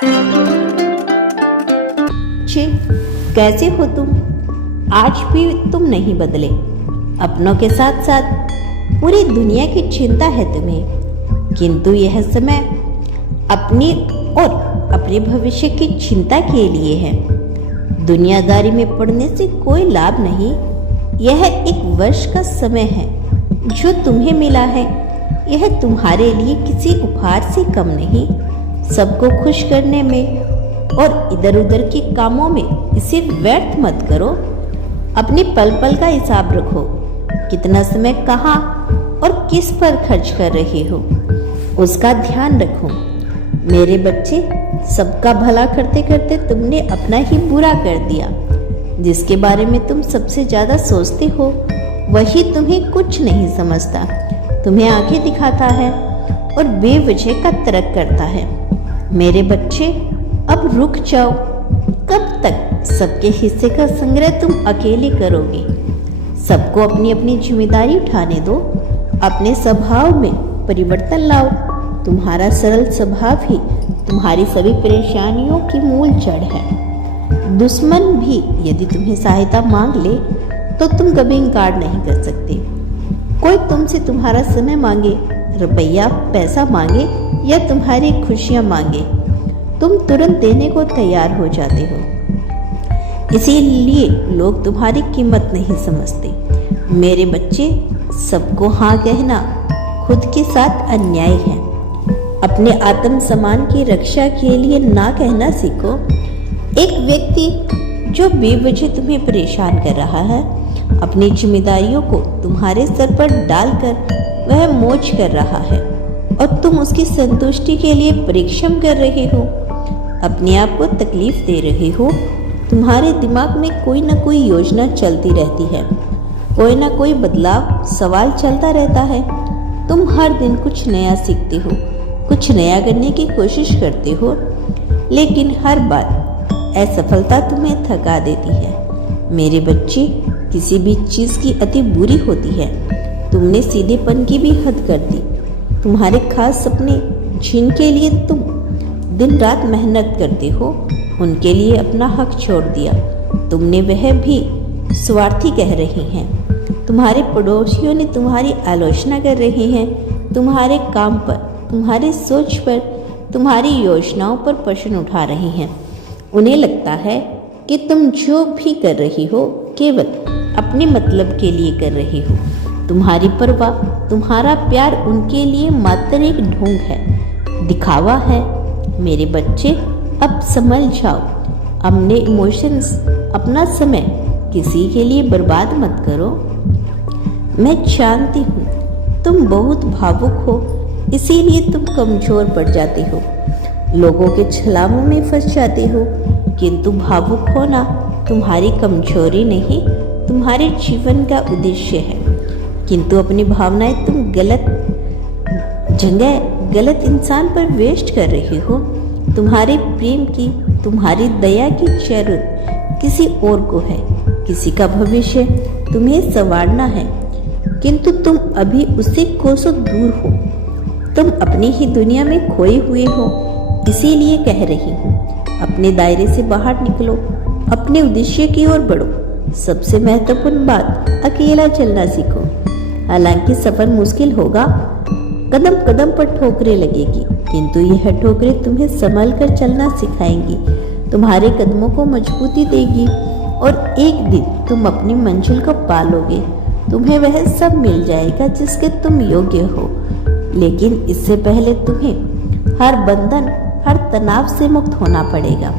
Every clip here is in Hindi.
छी, कैसे हो तुम? आज भी तुम नहीं बदले। अपनों के साथ साथ पूरी दुनिया की चिंता है तुम्हें, किंतु यह समय अपनी और अपने भविष्य की चिंता के लिए है। दुनियादारी में पड़ने से कोई लाभ नहीं। यह एक वर्ष का समय है जो तुम्हें मिला है। यह तुम्हारे लिए किसी उपहार से कम नहीं। सबको खुश करने में और इधर उधर के कामों में इसे व्यर्थ मत करो। अपनी पल पल का हिसाब रखो, कितना समय कहाँ और किस पर खर्च कर रहे हो, उसका ध्यान रखो। मेरे बच्चे, सबका भला करते करते तुमने अपना ही बुरा कर दिया। जिसके बारे में तुम सबसे ज्यादा सोचते हो वही तुम्हें कुछ नहीं समझता, तुम्हें आंखें दिखाता है और बेवजह का तर्क करता है। मेरे बच्चे, अब रुक जाओ। कब तक सबके हिस्से का संग्रह तुम अकेले करोगे? सबको अपनी अपनी जिम्मेदारी उठाने दो। अपने स्वभाव में परिवर्तन लाओ। तुम्हारा सरल स्वभाव ही तुम्हारी सभी परेशानियों की मूल जड़ है। दुश्मन भी यदि तुम्हें सहायता मांग ले तो तुम कभी इनकार नहीं कर सकते। कोई तुमसे तुम्हारा समय मांगे, रुपया पैसा मांगे या तुम्हारी खुशियां मांगे, तुम तुरंत देने को तैयार हो जाते हो। इसीलिए लोग तुम्हारी कीमत नहीं समझते। मेरे बच्चे, सबको हाँ कहना खुद के साथ अन्याय है। अपने आत्म सम्मान की रक्षा के लिए ना कहना सीखो। एक व्यक्ति जो बेवजह तुम्हें परेशान कर रहा है, अपनी जिम्मेदारियों को तुम्हारे सर पर डालकर वह मौज कर रहा है और तुम उसकी संतुष्टि के लिए परिश्रम कर रहे हो, अपने आप को तकलीफ दे रहे हो। तुम्हारे दिमाग में कोई ना कोई योजना चलती रहती है, कोई ना कोई बदलाव सवाल चलता रहता है। तुम हर दिन कुछ नया सीखते हो, कुछ नया करने की कोशिश करते हो, लेकिन हर बार असफलता तुम्हें थका देती है। मेरे बच्चे, किसी भी चीज़ की अति बुरी होती है। तुमने सीधेपन की भी हद कर दी। तुम्हारे खास सपने, जिनके लिए तुम दिन रात मेहनत करते हो, उनके लिए अपना हक छोड़ दिया। तुमने वह भी स्वार्थी कह रही हैं। तुम्हारे पड़ोसियों ने तुम्हारी आलोचना कर रहे हैं। तुम्हारे काम पर, तुम्हारी सोच पर, तुम्हारी योजनाओं पर प्रश्न उठा रहे हैं। उन्हें लगता है कि तुम जो भी कर रही हो केवल अपने मतलब के लिए कर रही हो। तुम्हारी परवाह, तुम्हारा प्यार उनके लिए मात्र एक ढोंग है, दिखावा है। मेरे बच्चे, अब समझ जाओ। अपने इमोशंस, अपना समय किसी के लिए बर्बाद मत करो। मैं जानती हूँ तुम बहुत भावुक हो, इसीलिए तुम कमजोर पड़ जाते हो, लोगों के छलावों में फंस जाते हो। किंतु भावुक होना तुम्हारी कमजोरी नहीं, तुम्हारे जीवन का उद्देश्य है। किंतु अपनी भावनाएं तुम गलत जगह, गलत इंसान पर वेस्ट कर रहे हो। तुम्हारे प्रेम की, तुम्हारी दया की जरूरत किसी और को है। किसी का भविष्य तुम्हें संवारना है, किंतु तुम अभी उससे कोसों दूर हो। तुम अपनी ही दुनिया में खोए हुए हो। इसीलिए कह रही हूँ, अपने दायरे से बाहर निकलो, अपने उद्देश्य की ओर बढ़ो। सबसे महत्वपूर्ण बात, अकेला चलना सीखो। हालांकि सफर मुश्किल होगा, कदम कदम पर ठोकरें लगेगी, किंतु यह ठोकरें तुम्हें संभल कर चलना सिखाएंगी, तुम्हारे कदमों को मजबूती देगी और एक दिन तुम अपनी मंजिल को पालोगे। तुम्हें वह सब मिल जाएगा जिसके तुम योग्य हो, लेकिन इससे पहले तुम्हें हर बंधन, हर तनाव से मुक्त होना पड़ेगा।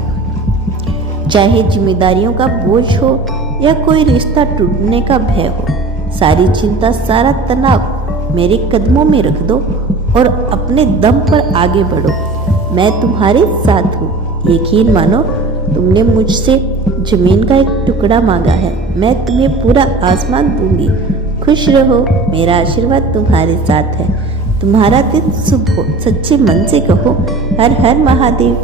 चाहे जिम्मेदारियों का बोझ हो या कोई रिश्ता टूटने का भय हो, सारी चिंता, सारा तनाव मेरे कदमों में रख दो और अपने दम पर आगे बढ़ो। मैं तुम्हारे साथ हूँ। यकीन मानो, तुमने मुझसे जमीन का एक टुकड़ा मांगा है, मैं तुम्हें पूरा आसमान दूंगी। खुश रहो, मेरा आशीर्वाद तुम्हारे साथ है। तुम्हारा दिन शुभ हो। सच्चे मन से कहो, हर हर महादेव।